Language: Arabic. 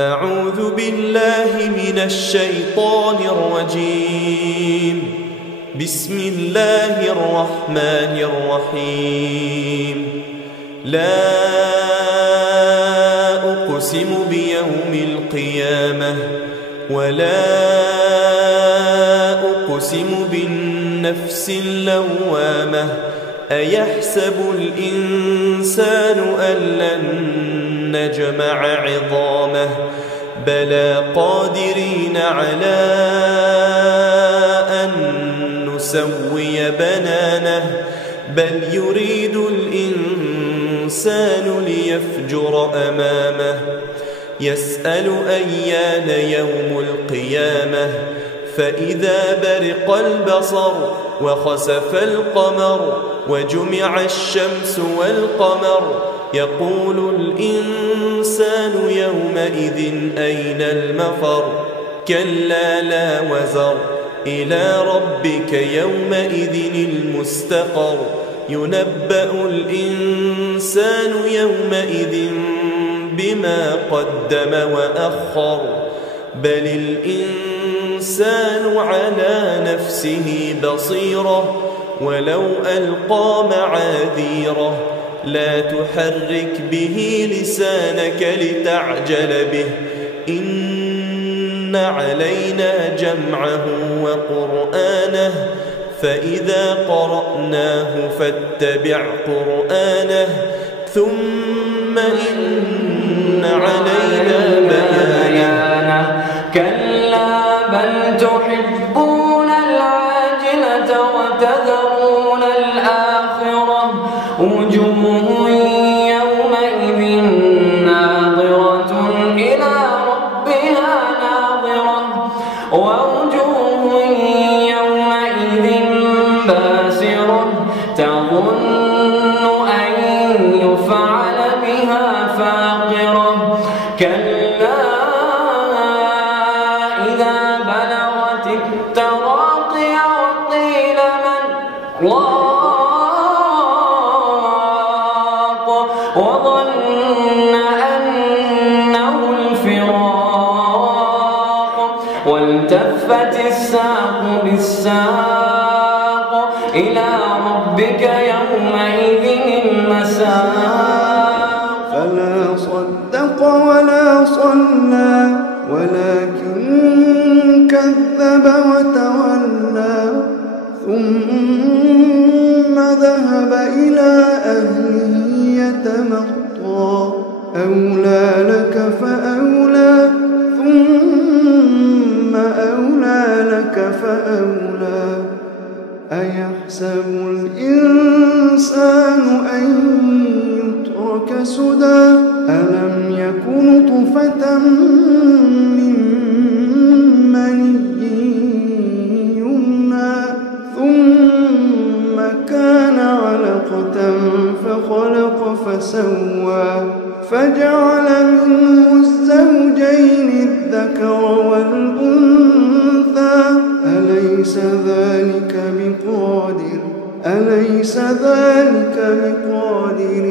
أعوذ بالله من الشيطان الرجيم. بسم الله الرحمن الرحيم. لا أقسم بيوم القيامة ولا أقسم بالنفس اللوامة. أيحسب الإنسان أن لن نجمع عظامه بلى قادرين على أن نسوي بنانه بل يريد الإنسان ليفجر أمامه يسأل أيان يوم القيامة فإذا برق البصر وخسف القمر وجمع الشمس والقمر يقول الإنسان يومئذ أين المفر كلا لا وزر إلى ربك يومئذ المستقر ينبأ الإنسان يومئذ بما قدم وأخر بل الإنسان على نفسه بصيرة ولو ألقى معاذيره لا تحرك به لسانك لتعجل به إن علينا جمعه وقرآنه فإذا قرأناه فاتبع قرآنه ثم إن علينا بيانه كلا بل تحبون العاجلة وتذرون الآخرة وجوه يومئذ ناظرة إلى ربها ناظرة ووجوه يومئذ باسرة تظن أن يفعل بها فاقرة كلا إذا بلغت التراقي وقيل من راق وظن أنه الفراق والتفت الساق بالساق إلى ربك يومئذ المساق فلا صدق ولا صلى ولكن كذب وتولى ثم ذهب إلى أهله يتمطى أولى لك فأولى ثم أولى لك فأولى أيحسب الإنسان أن يترك سدى ألم يكن طفة من مني يمنى ثم كان علقة فخلق فسوى فجعل منه الزوجين الذكر والأنثى أليس ذلك بقادر